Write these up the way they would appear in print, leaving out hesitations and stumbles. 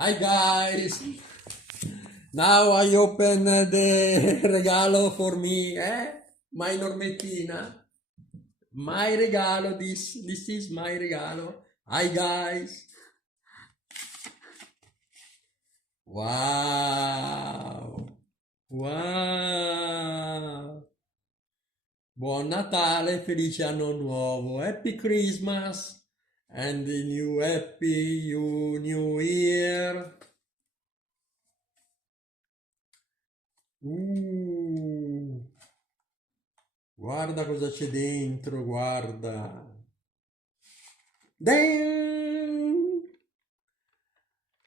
Hi guys! Now I open the regalo for me, My Normettina. My regalo, this is my regalo. Hi guys! Wow! Wow! Buon Natale, felice anno nuovo, Happy Christmas and the new year. Guarda cosa c'è dentro, guarda. Dan!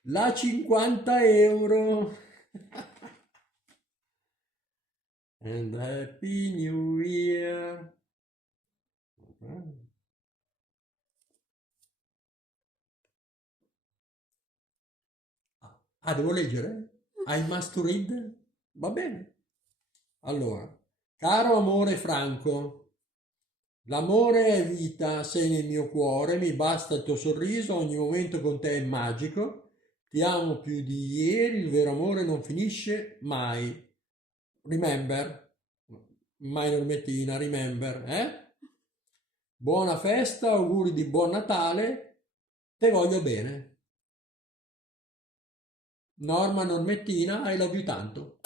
La 50 euro. And Happy New Year. Ah, devo leggere? I must read? Va bene. Allora, caro amore Franco, l'amore è vita, sei nel mio cuore, mi basta il tuo sorriso, ogni momento con te è magico, ti amo più di ieri, il vero amore non finisce mai. Remember, mai Normettina, remember, Buona festa, auguri di buon Natale, te voglio bene. Norma Normettina, I love you tanto.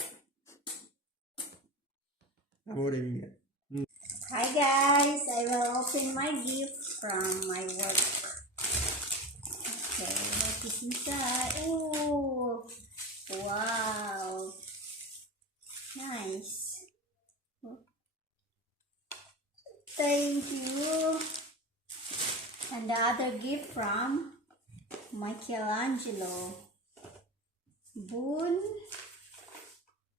Amore mio. Hi guys, I will open my gift from my work. Okay, what is inside? Oh, wow, nice. Thank you. And the other gift from Michelangelo. Buon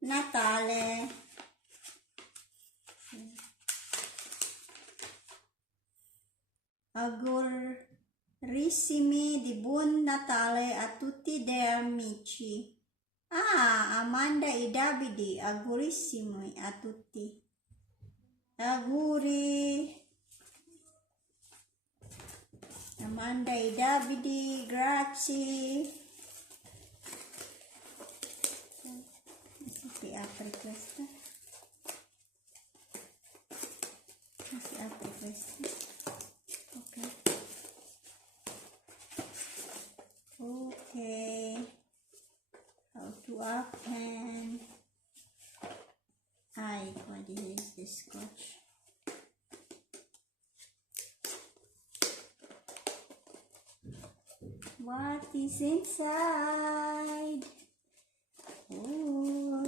Natale. Augurissimi di buon Natale a tutti gli amici. Ah, Amanda e Davide, augurissimi a tutti. Auguri. Amanda e Davide, grazie. Si apre questa. Si apre questa. Okay, how to open? What is this scotch? What is inside? Oh,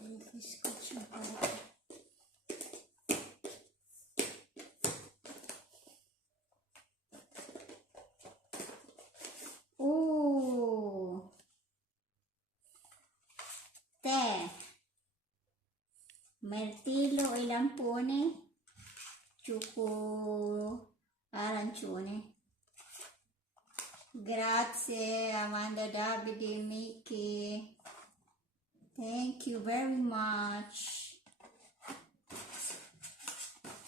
this is scotch. Oh, tè, mirtillo e lampone, ciocco arancione. Grazie Amanda, Davide, Mickey. Thank you very much.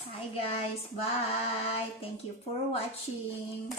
Hi guys, bye. Thank you for watching.